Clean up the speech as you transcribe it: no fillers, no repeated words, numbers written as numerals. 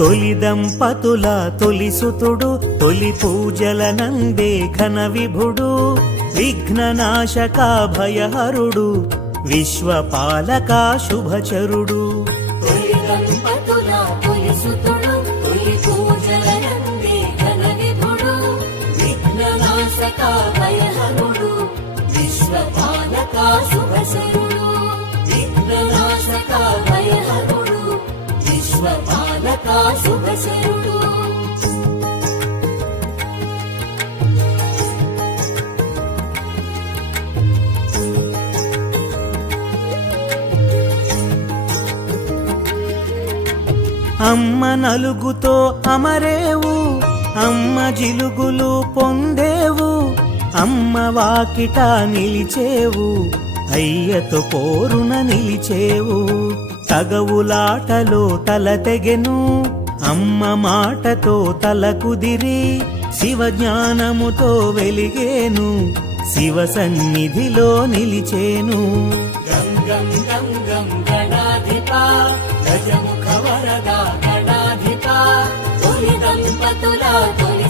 తొలి దంపతుల తొలిసుతుడు తొలి పూజల నందే ఘన విభుడు విఘ్ననాశక భయహరుడు విశ్వపాలక శుభచరుడు తొలి దంపతుల తొలిసుతుడు తొలి పూజల నందే ఘన విభుడు విఘ్ననాశక భయహరుడు విశ్వపాలక శుభశరుడు విఘ్ననాశక భయహరుడు విశ్వపాలక శుభశరుడు అమ్మ నలుగుతో అమరేవు అమ్మ జిలుగులు పొందేవు అమ్మ వాకిట నిలిచేవు అయ్యతో పోరున నిలిచేవు తగవులాటలో తల తెగెను అమ్మ మాటతో తల కుదిరి శివ జ్ఞానముతో వెలిగేను శివ సన్నిధిలో నిలిచేను గం గం గం గం గణాధిప గజముఖ వరద గణాధిప తొలి దంపతుల తొలి